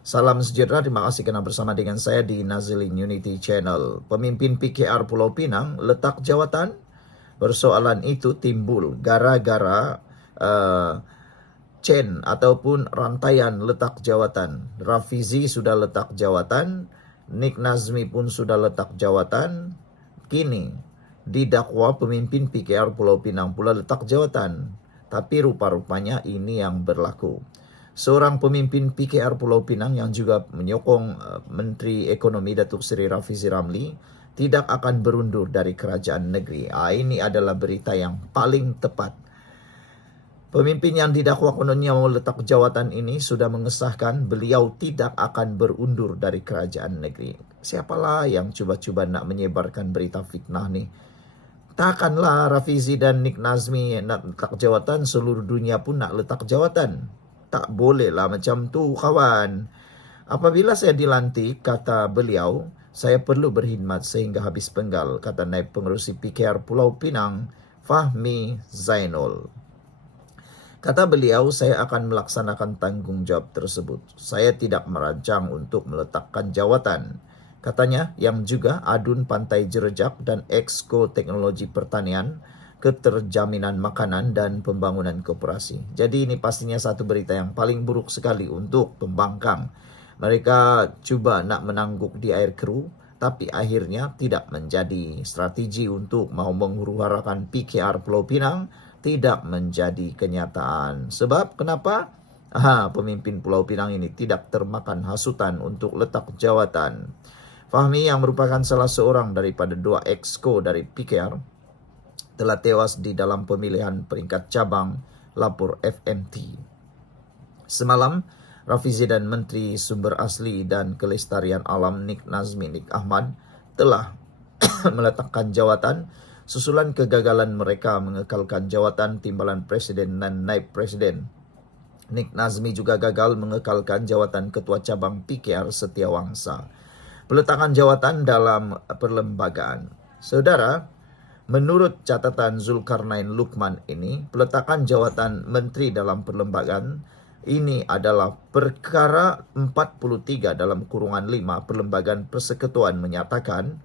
Salam sejahtera, terima kasih kerana bersama dengan saya di Nazilin Unity Channel. Pemimpin PKR Pulau Pinang letak jawatan. Persoalan itu timbul gara-gara chain ataupun rantaian letak jawatan. Rafizi sudah letak jawatan, Nik Nazmi pun sudah letak jawatan. Kini didakwa pemimpin PKR Pulau Pinang pula letak jawatan. Tapi rupa-rupanya ini yang berlaku. Seorang pemimpin PKR Pulau Pinang yang juga menyokong Menteri Ekonomi Datuk Seri Rafizi Ramli tidak akan berundur dari kerajaan negeri. Ini adalah berita yang paling tepat. Pemimpin yang didakwa kononnya meletak jawatan ini sudah mengesahkan beliau tidak akan berundur dari kerajaan negeri. Siapalah yang cuba-cuba nak menyebarkan berita fitnah ni? Takkanlah Rafizi dan Nik Nazmi nak letak jawatan, seluruh dunia pun nak letak jawatan. Tak bolehlah macam tu, kawan. Apabila saya dilantik, kata beliau, saya perlu berkhidmat sehingga habis penggal, kata Naib Pengerusi PKR Pulau Pinang, Fahmi Zainul. Kata beliau, saya akan melaksanakan tanggungjawab tersebut. Saya tidak merancang untuk meletakkan jawatan. Katanya, yang juga Adun Pantai Jerejak dan Exco Teknologi Pertanian, Keterjaminan Makanan dan Pembangunan Koperasi. Jadi ini pastinya satu berita yang paling buruk sekali untuk pembangkang. Mereka cuba nak menangguk di air keruh, tapi akhirnya tidak menjadi strategi untuk mau menghuru-harakan PKR Pulau Pinang, tidak menjadi kenyataan. Sebab kenapa? Pemimpin Pulau Pinang ini tidak termakan hasutan untuk letak jawatan. Fahmi yang merupakan salah seorang daripada 2 exco dari PKR telah tewas di dalam pemilihan peringkat cabang, lapor FMT. Semalam, Rafizi dan Menteri Sumber Asli dan Kelestarian Alam Nik Nazmi Nik Ahmad telah meletakkan jawatan susulan kegagalan mereka mengekalkan jawatan timbalan Presiden dan Naib Presiden. Nik Nazmi juga gagal mengekalkan jawatan Ketua Cabang PKR Setiawangsa. Peletakan jawatan dalam perlembagaan. Saudara, menurut catatan Zulkarnain Luqman ini, peletakan jawatan menteri dalam perlembagaan ini adalah perkara 43 dalam kurungan 5 Perlembagaan Persekutuan menyatakan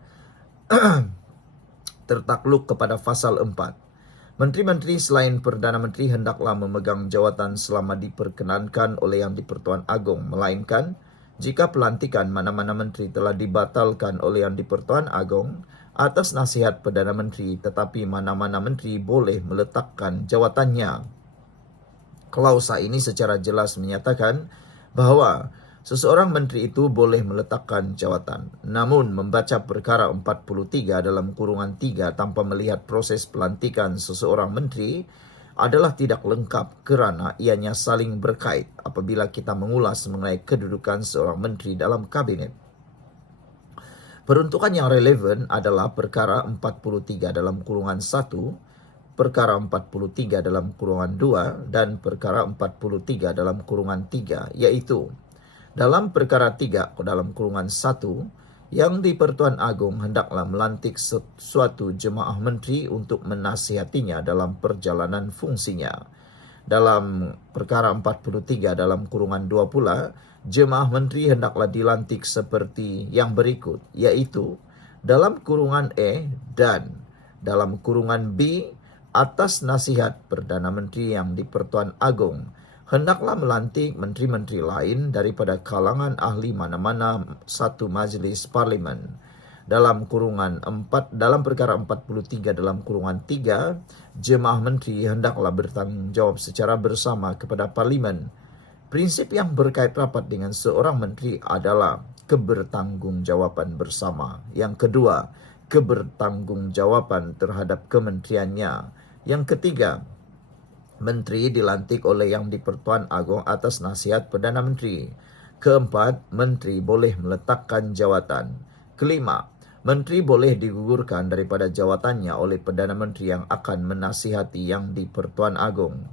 tertakluk kepada pasal 4. Menteri-menteri selain Perdana Menteri hendaklah memegang jawatan selama diperkenankan oleh Yang di-Pertuan Agong, melainkan jika pelantikan mana-mana menteri telah dibatalkan oleh Yang di-Pertuan Agong atas nasihat Perdana Menteri, tetapi mana-mana menteri boleh meletakkan jawatannya. Klausa ini secara jelas menyatakan bahawa seseorang menteri itu boleh meletakkan jawatan. Namun membaca perkara 43 dalam kurungan 3 tanpa melihat proses pelantikan seseorang menteri adalah tidak lengkap kerana ianya saling berkait apabila kita mengulas mengenai kedudukan seorang menteri dalam kabinet. Peruntukan yang relevan adalah perkara 43 dalam kurungan 1, perkara 43 dalam kurungan 2 dan perkara 43 dalam kurungan 3, iaitu dalam perkara 3 dalam kurungan 1, Yang di-Pertuan Agong hendaklah melantik suatu jemaah menteri untuk menasihatinya dalam perjalanan fungsinya. Dalam perkara 43 dalam kurungan 2 pula, jemaah menteri hendaklah dilantik seperti yang berikut, iaitu dalam kurungan E dan dalam kurungan B, atas nasihat Perdana Menteri Yang di-Pertuan Agong, hendaklah melantik menteri-menteri lain daripada kalangan ahli mana-mana satu majlis parlimen. Dalam kurungan 4, dalam perkara 43 dalam kurungan 3, jemaah menteri hendaklah bertanggungjawab secara bersama kepada parlimen. Prinsip yang berkait rapat dengan seorang menteri adalah kebertanggungjawaban bersama. Yang kedua, kebertanggungjawaban terhadap kementeriannya. Yang ketiga, menteri dilantik oleh Yang di-Pertuan Agong atas nasihat Perdana Menteri. Keempat, menteri boleh meletakkan jawatan. Kelima, menteri boleh digugurkan daripada jawatannya oleh Perdana Menteri yang akan menasihati Yang di-Pertuan Agong.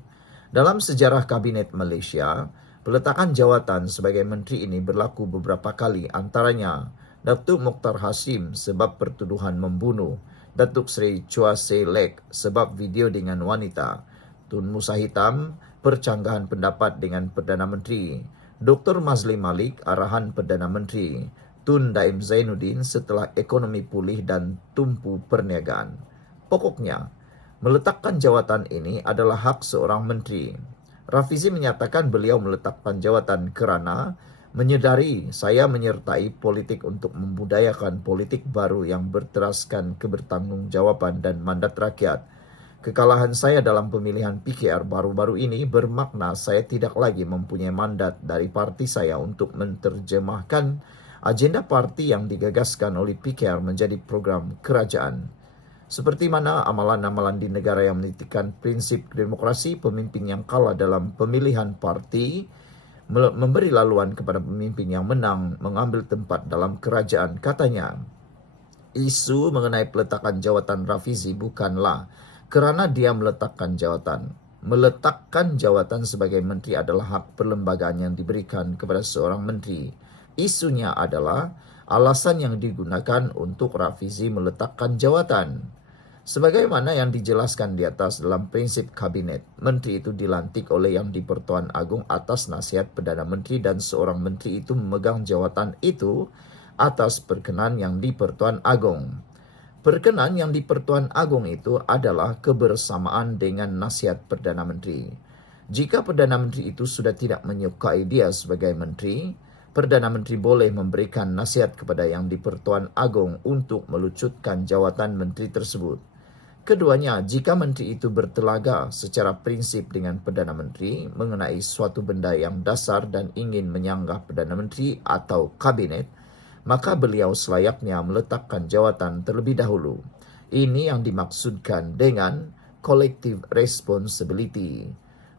Dalam sejarah Kabinet Malaysia, peletakan jawatan sebagai menteri ini berlaku beberapa kali, antaranya Datuk Mokhtar Hashim sebab pertuduhan membunuh, Datuk Seri Chua Say Lek sebab video dengan wanita, Tun Musa Hitam percanggahan pendapat dengan Perdana Menteri, Dr. Mazli Malik, arahan Perdana Menteri Tun Daim Zainuddin setelah ekonomi pulih dan tumpu perniagaan. Pokoknya, meletakkan jawatan ini adalah hak seorang menteri. Rafizi menyatakan beliau meletakkan jawatan kerana menyedari saya menyertai politik untuk membudayakan politik baru yang berteraskan kebertanggungjawaban dan mandat rakyat. Kekalahan saya dalam pemilihan PKR baru-baru ini bermakna saya tidak lagi mempunyai mandat dari parti saya untuk menerjemahkan agenda parti yang digagaskan oleh PKR menjadi program kerajaan. Seperti mana amalan-amalan di negara yang menitikan prinsip demokrasi, pemimpin yang kalah dalam pemilihan parti memberi laluan kepada pemimpin yang menang mengambil tempat dalam kerajaan. Katanya, isu mengenai peletakan jawatan Rafizi bukanlah kerana dia meletakkan jawatan. Meletakkan jawatan sebagai menteri adalah hak perlembagaan yang diberikan kepada seorang menteri. Isunya adalah alasan yang digunakan untuk Rafizi meletakkan jawatan. Sebagaimana yang dijelaskan di atas dalam prinsip kabinet, menteri itu dilantik oleh Yang di-Pertuan Agong atas nasihat Perdana Menteri dan seorang menteri itu memegang jawatan itu atas perkenan Yang di-Pertuan Agong. Perkenan Yang di-Pertuan Agong itu adalah kebersamaan dengan nasihat Perdana Menteri. Jika Perdana Menteri itu sudah tidak menyukai dia sebagai menteri, Perdana Menteri boleh memberikan nasihat kepada Yang di-Pertuan Agong untuk melucutkan jawatan menteri tersebut. Keduanya, jika menteri itu bertelaga secara prinsip dengan Perdana Menteri mengenai suatu benda yang dasar dan ingin menyanggah Perdana Menteri atau kabinet, maka beliau selayaknya meletakkan jawatan terlebih dahulu. Ini yang dimaksudkan dengan collective responsibility.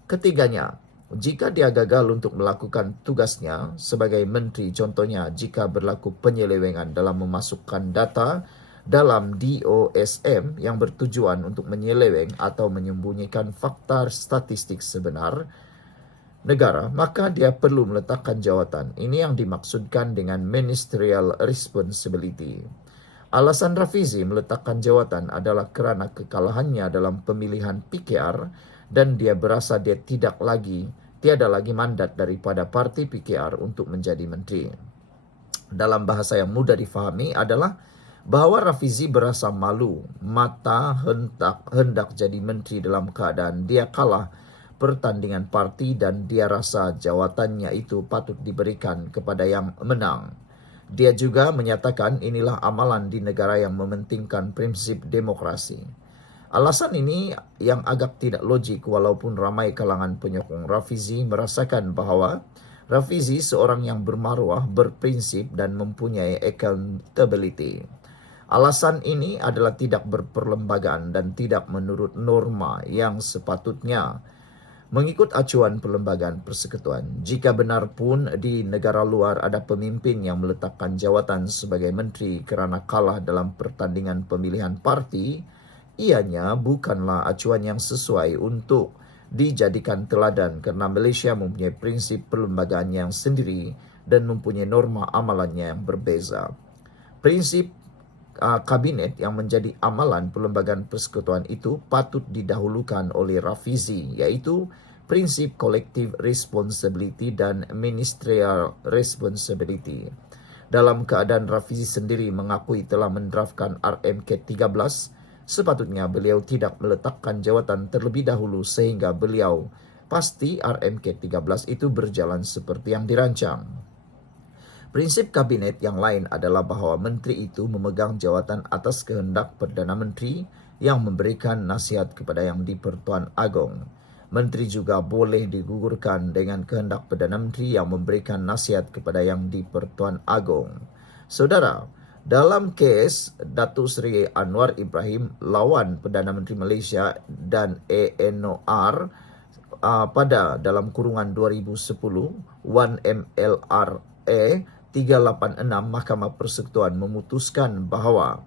Ketiganya, jika dia gagal untuk melakukan tugasnya sebagai menteri, contohnya jika berlaku penyelewengan dalam memasukkan data dalam DOSM yang bertujuan untuk menyeleweng atau menyembunyikan fakta statistik sebenar negara, maka dia perlu meletakkan jawatan. Ini yang dimaksudkan dengan ministerial responsibility. Alasan Rafizi meletakkan jawatan adalah kerana kekalahannya dalam pemilihan PKR dan dia berasa dia tiada lagi mandat daripada parti PKR untuk menjadi menteri. Dalam bahasa yang mudah difahami adalah bahawa Rafizi berasa malu hendak jadi menteri dalam keadaan dia kalah pertandingan parti dan dia rasa jawatannya itu patut diberikan kepada yang menang. Dia juga menyatakan inilah amalan di negara yang mementingkan prinsip demokrasi. Alasan ini yang agak tidak logik walaupun ramai kalangan penyokong Rafizi merasakan bahawa Rafizi seorang yang bermaruah, berprinsip dan mempunyai accountability. Alasan ini adalah tidak berperlembagaan dan tidak menurut norma yang sepatutnya. Mengikut acuan Perlembagaan Persekutuan, jika benar pun di negara luar ada pemimpin yang meletakkan jawatan sebagai menteri kerana kalah dalam pertandingan pemilihan parti, ianya bukanlah acuan yang sesuai untuk dijadikan teladan kerana Malaysia mempunyai prinsip perlembagaan yang sendiri dan mempunyai norma amalannya yang berbeza. Prinsip kabinet yang menjadi amalan Perlembagaan Persekutuan itu patut didahulukan oleh Rafizi, iaitu prinsip collective responsibility dan ministerial responsibility. Dalam keadaan Rafizi sendiri mengakui telah mendraftkan RMK 13, sepatutnya beliau tidak meletakkan jawatan terlebih dahulu sehingga beliau pasti RMK 13 itu berjalan seperti yang dirancang. Prinsip kabinet yang lain adalah bahawa menteri itu memegang jawatan atas kehendak Perdana Menteri yang memberikan nasihat kepada Yang di-Pertuan Agong. Menteri juga boleh digugurkan dengan kehendak Perdana Menteri yang memberikan nasihat kepada Yang di-Pertuan Agong. Saudara, dalam kes Datuk Seri Anwar Ibrahim lawan Perdana Menteri Malaysia dan ANOR pada dalam kurungan 2010, 1MLRA 386, Mahkamah Persekutuan memutuskan bahawa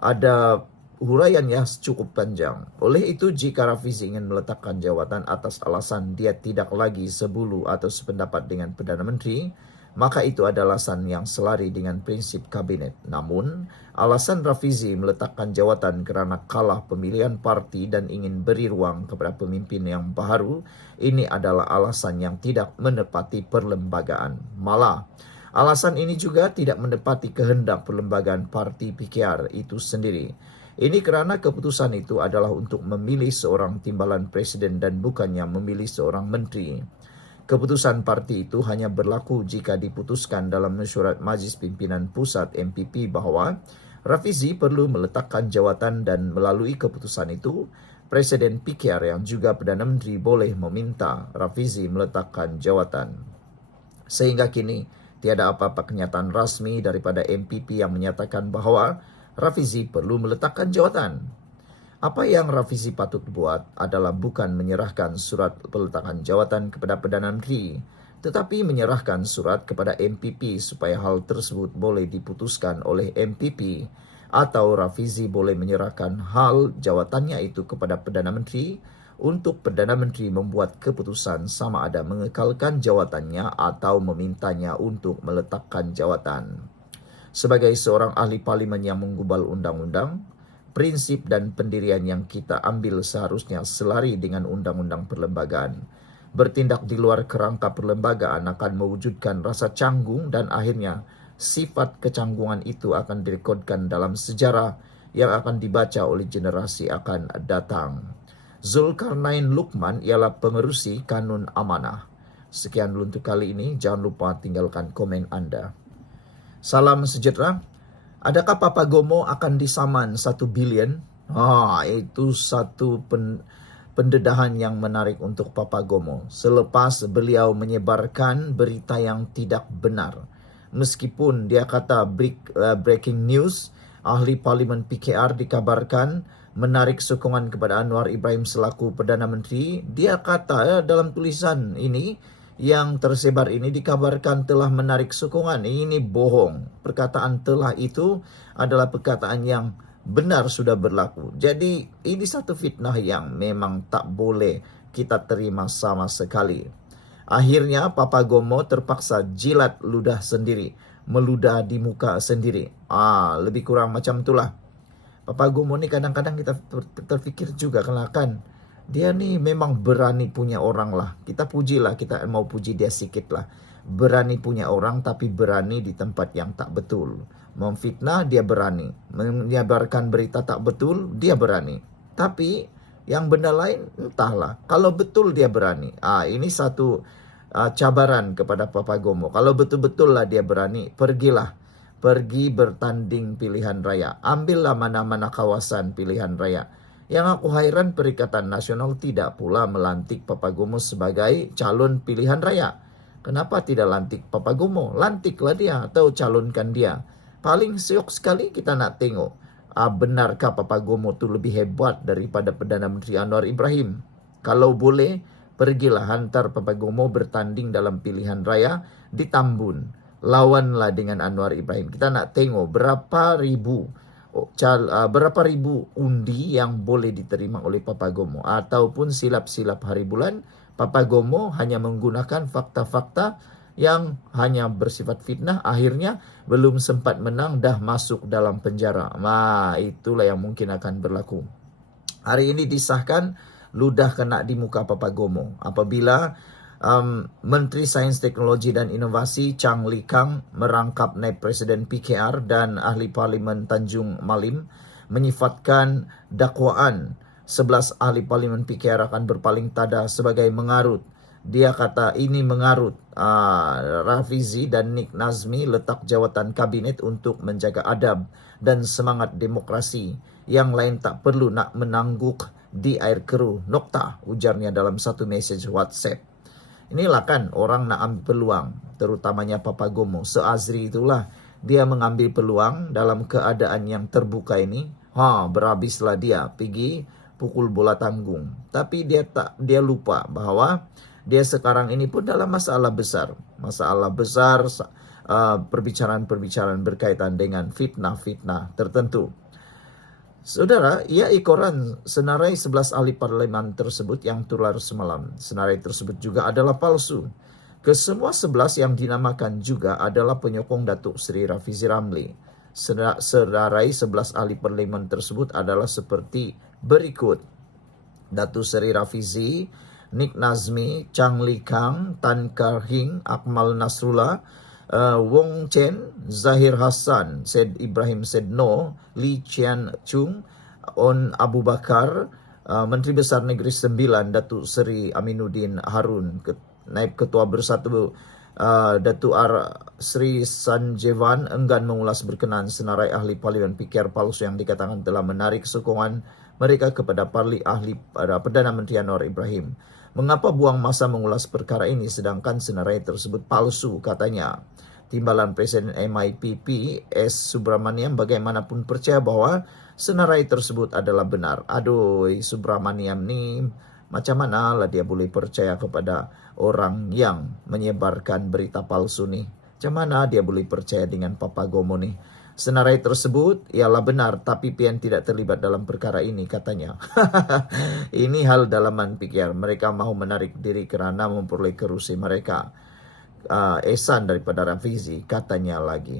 ada huraiannya cukup panjang. Oleh itu, jika Rafizi ingin meletakkan jawatan atas alasan dia tidak lagi sebulu atau sependapat dengan Perdana Menteri, maka itu adalah alasan yang selari dengan prinsip kabinet. Namun, alasan Rafizi meletakkan jawatan kerana kalah pemilihan parti dan ingin beri ruang kepada pemimpin yang baru, ini adalah alasan yang tidak menepati perlembagaan. Malah, alasan ini juga tidak menepati kehendak perlembagaan parti PKR itu sendiri. Ini kerana keputusan itu adalah untuk memilih seorang timbalan presiden dan bukannya memilih seorang menteri. Keputusan parti itu hanya berlaku jika diputuskan dalam mesyuarat Majlis Pimpinan Pusat MPP bahawa Rafizi perlu meletakkan jawatan dan melalui keputusan itu, Presiden PKR yang juga Perdana Menteri boleh meminta Rafizi meletakkan jawatan. Sehingga kini, tiada apa-apa kenyataan rasmi daripada MPP yang menyatakan bahawa Rafizi perlu meletakkan jawatan. Apa yang Rafizi patut buat adalah bukan menyerahkan surat peletakan jawatan kepada Perdana Menteri, tetapi menyerahkan surat kepada MPP supaya hal tersebut boleh diputuskan oleh MPP, atau Rafizi boleh menyerahkan hal jawatannya itu kepada Perdana Menteri untuk Perdana Menteri membuat keputusan sama ada mengekalkan jawatannya atau memintanya untuk meletakkan jawatan. Sebagai seorang ahli parlimen yang menggubal undang-undang, prinsip dan pendirian yang kita ambil seharusnya selari dengan undang-undang perlembagaan. Bertindak di luar kerangka perlembagaan akan mewujudkan rasa canggung dan akhirnya sifat kecanggungan itu akan direkodkan dalam sejarah yang akan dibaca oleh generasi akan datang. Zulkarnain Luqman ialah pengerusi Kanun Amanah. Sekian dulu untuk kali ini. Jangan lupa tinggalkan komen anda. Salam sejahtera. Adakah Papagomo akan disaman 1 bilion? Itu satu pendedahan yang menarik untuk Papagomo. Selepas beliau menyebarkan berita yang tidak benar. Meskipun dia kata breaking news, ahli parlimen PKR dikabarkan menarik sokongan kepada Anwar Ibrahim selaku Perdana Menteri. Dia kata dalam tulisan ini, yang tersebar ini dikabarkan telah menarik sokongan. Ini bohong. Perkataan telah itu adalah perkataan yang benar sudah berlaku. Jadi ini satu fitnah yang memang tak boleh kita terima sama sekali. Akhirnya Papagomo terpaksa jilat ludah sendiri, meludah di muka sendiri. Lebih kurang macam itulah. Papagomo ni kadang-kadang kita terfikir juga kan dia ni memang berani punya orang lah. Kita pujilah, kita mau puji dia sikit lah. Berani punya orang tapi berani di tempat yang tak betul. Memfitnah dia berani. Menyebarkan berita tak betul dia berani. Tapi yang benda lain entahlah. Kalau betul dia berani. Ini satu cabaran kepada Papagomo. Kalau betul-betul lah dia berani, pergilah. Pergi bertanding pilihan raya. Ambillah mana-mana kawasan pilihan raya. Yang aku hairan Perikatan Nasional tidak pula melantik Papagomo sebagai calon pilihan raya. Kenapa tidak lantik Papagomo? Lantiklah dia atau calonkan dia. Paling syok sekali kita nak tengok. Benarkah Papagomo tu lebih hebat daripada Perdana Menteri Anwar Ibrahim? Kalau boleh, pergilah hantar Papagomo bertanding dalam pilihan raya di Tambun. Lawanlah dengan Anwar Ibrahim. Kita nak tengok berapa ribu undi yang boleh diterima oleh Papagomo. Ataupun silap-silap hari bulan, Papagomo hanya menggunakan fakta-fakta yang hanya bersifat fitnah. Akhirnya belum sempat menang dah masuk dalam penjara. Itulah yang mungkin akan berlaku. Hari ini disahkan ludah kena di muka Papagomo apabila Menteri Sains Teknologi dan Inovasi Chang Li Kang merangkap naib Presiden PKR dan ahli Parlimen Tanjung Malim menyifatkan dakwaan 11 ahli Parlimen PKR akan berpaling tada sebagai mengarut. Dia kata ini mengarut Rafizi dan Nik Nazmi letak jawatan kabinet untuk menjaga adab dan semangat demokrasi. Yang lain tak perlu nak menangguk di air keruh. Nokta, ujarnya dalam satu mesej WhatsApp. Inilah kan orang nak ambil peluang, terutamanya Papagomo. Seazri itulah dia mengambil peluang dalam keadaan yang terbuka ini. Berhabislah dia pergi pukul bola tanggung. Tapi dia lupa bahawa dia sekarang ini pun dalam masalah besar. Perbicaraan-perbicaraan berkaitan dengan fitnah-fitnah tertentu. Saudara, ia ikoran senarai 11 ahli parlemen tersebut yang tular semalam. Senarai tersebut juga adalah palsu. Kesemua 11 yang dinamakan juga adalah penyokong Datuk Seri Rafizi Ramli. Senarai 11 ahli parlemen tersebut adalah seperti berikut. Datuk Seri Rafizi, Nik Nazmi, Chang Li Kang, Tan Kar Hing, Akmal Nasrullah, Wong Chen, Zahir Hassan, Said Ibrahim Sedno, Lee Chian Chung, On Abu Bakar, Menteri Besar Negeri Sembilan Datuk Seri Aminuddin Harun, Naib Ketua Bersatu Datuk Sri Sanjeevan enggan mengulas berkenaan senarai ahli parlimen PKR palsu yang dikatakan telah menarik sokongan mereka kepada ahli Perdana Menteri Anwar Ibrahim. Mengapa buang masa mengulas perkara ini sedangkan senarai tersebut palsu, katanya. Timbalan Presiden MIPP S. Subramaniam bagaimanapun percaya bahwa senarai tersebut adalah benar. Aduh, Subramaniam ni macam mana lah dia boleh percaya kepada orang yang menyebarkan berita palsu ni? Macam mana dia boleh percaya dengan Papa Gomo ni? Senarai tersebut ialah benar, tapi PN tidak terlibat dalam perkara ini, katanya. Ini hal dalaman PKR. Mereka mahu menarik diri kerana memperoleh kerusi mereka. Ehsan daripada Rafizi, katanya lagi.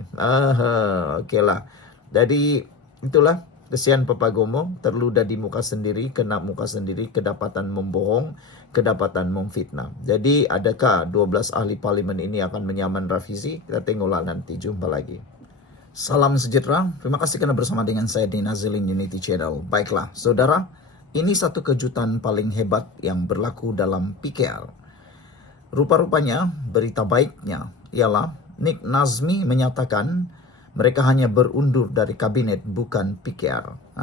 Okeylah. Jadi, itulah kesian Papa Gomo, terluda di muka sendiri, kena muka sendiri, kedapatan membohong, kedapatan memfitnah. Jadi, adakah 12 ahli parlimen ini akan menyaman Rafizi? Kita tengoklah nanti. Jumpa lagi. Salam sejahtera, terima kasih kerana bersama dengan saya di Nazilin Unity Channel. Baiklah, saudara, ini satu kejutan paling hebat yang berlaku dalam PKR. Rupa-rupanya, berita baiknya ialah Nik Nazmi menyatakan mereka hanya berundur dari kabinet, bukan PKR.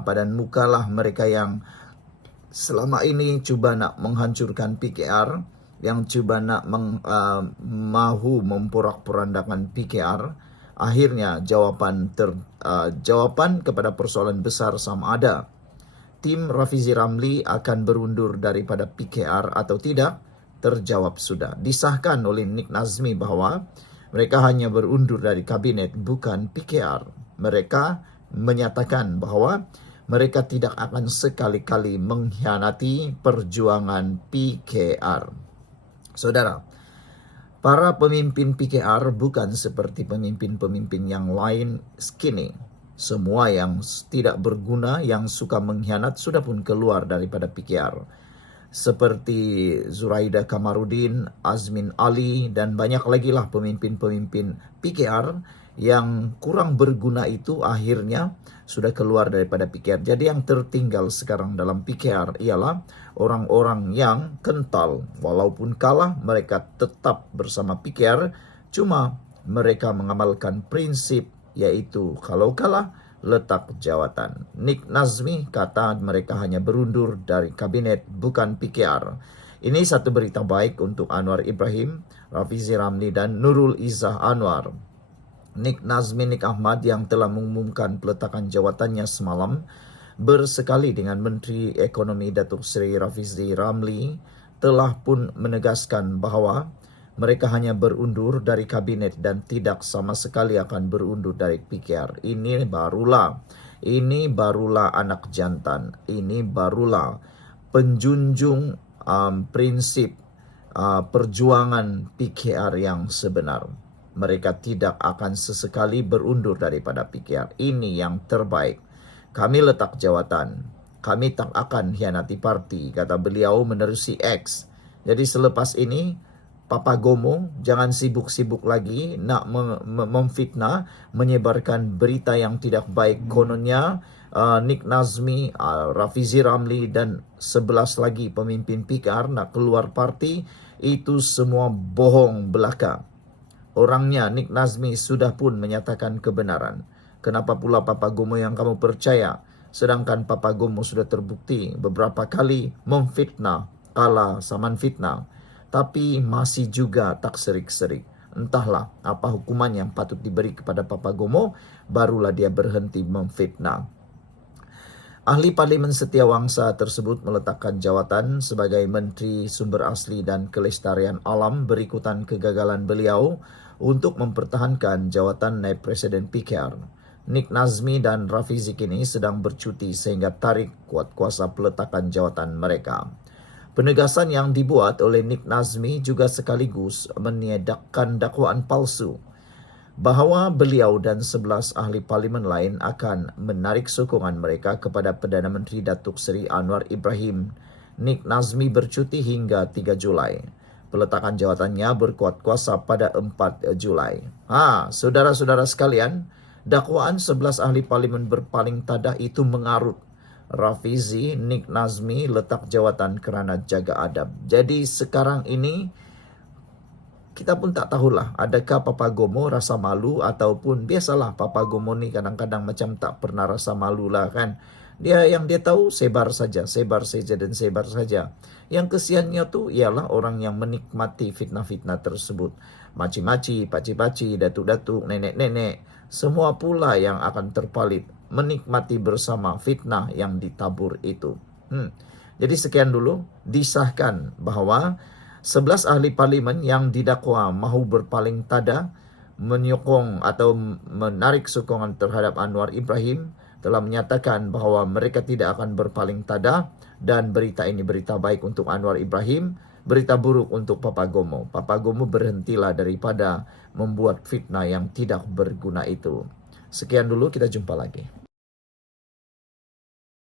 Padan mukalah mereka yang selama ini cuba nak menghancurkan PKR, yang cuba nak mahu memporak-porandakan PKR. Akhirnya jawapan kepada persoalan besar sama ada tim Rafizi Ramli akan berundur daripada PKR atau tidak, terjawab sudah. Disahkan oleh Nik Nazmi bahawa mereka hanya berundur dari kabinet, bukan PKR. Mereka menyatakan bahawa mereka tidak akan sekali-kali mengkhianati perjuangan PKR. Saudara, para pemimpin PKR bukan seperti pemimpin-pemimpin yang lain kini. Semua yang tidak berguna, yang suka mengkhianat sudah pun keluar daripada PKR. Seperti Zuraida Kamarudin, Azmin Ali dan banyak lagi lah pemimpin-pemimpin PKR yang kurang berguna itu akhirnya sudah keluar daripada PKR. Jadi yang tertinggal sekarang dalam PKR ialah orang-orang yang kental. Walaupun kalah, mereka tetap bersama PKR. Cuma mereka mengamalkan prinsip, yaitu kalau kalah, letak jawatan. Nik Nazmi kata mereka hanya berundur dari kabinet, bukan PKR. Ini satu berita baik untuk Anwar Ibrahim, Rafizi Ramli dan Nurul Izzah Anwar. Nik Nazmi Nik Ahmad yang telah mengumumkan peletakan jawatannya semalam bersekali dengan Menteri Ekonomi Datuk Seri Rafizi Ramli telah pun menegaskan bahawa mereka hanya berundur dari kabinet dan tidak sama sekali akan berundur dari PKR. Ini barulah anak jantan. Ini barulah penjunjung prinsip perjuangan PKR yang sebenar. Mereka tidak akan sesekali berundur daripada PKR. Ini yang terbaik. Kami letak jawatan. Kami tak akan hianati parti, kata beliau menerusi X. Jadi selepas ini, Papa Gomo jangan sibuk-sibuk lagi nak memfitnah, menyebarkan berita yang tidak baik. Kononnya Nik Nazmi, Rafizi Ramli dan 11 lagi pemimpin PKR nak keluar parti. Itu semua bohong belaka. Orangnya Nik Nazmi sudah pun menyatakan kebenaran. Kenapa pula Papa Gomo yang kamu percaya? Sedangkan Papa Gomo sudah terbukti beberapa kali memfitnah, kalah saman fitnah. Tapi masih juga tak serik-serik. Entahlah apa hukuman yang patut diberi kepada Papa Gomo, barulah dia berhenti memfitnah. Ahli Parlimen Setiawangsa tersebut meletakkan jawatan sebagai Menteri Sumber Asli dan Kelestarian Alam berikutan kegagalan beliau untuk mempertahankan jawatan Naib Presiden PKR. Nick Nazmi dan Rafizi kini sedang bercuti sehingga tarik kuat kuasa peletakan jawatan mereka. Penegasan yang dibuat oleh Nick Nazmi juga sekaligus meniadakan dakwaan palsu bahawa beliau dan 11 ahli parlimen lain akan menarik sokongan mereka kepada Perdana Menteri Datuk Seri Anwar Ibrahim. Nick Nazmi bercuti hingga 3 Julai. Peletakan jawatannya berkuat kuasa pada 4 Julai. Saudara-saudara sekalian, dakwaan 11 ahli parlimen berpaling tadah itu mengarut. Rafizi, Nick Nazmi letak jawatan kerana jaga adab. Jadi sekarang ini kita pun tak tahulah adakah Papa Gomo rasa malu ataupun biasalah Papa Gomo ni kadang-kadang macam tak pernah rasa malu lah kan. Yang dia tahu sebar saja dan sebar saja. Yang kesiannya tu ialah orang yang menikmati fitnah-fitnah tersebut. Maci-maci, paci-paci, datuk-datuk, nenek-nenek, semua pula yang akan terpalit menikmati bersama fitnah yang ditabur itu. Jadi sekian dulu, disahkan bahawa 11 ahli parlimen yang didakwa mahu berpaling tadah menyokong atau menarik sokongan terhadap Anwar Ibrahim telah menyatakan bahawa mereka tidak akan berpaling tadah dan berita ini berita baik untuk Anwar Ibrahim, berita buruk untuk Papa Gomo. Papa Gomo berhentilah daripada membuat fitnah yang tidak berguna itu. Sekian dulu, kita jumpa lagi.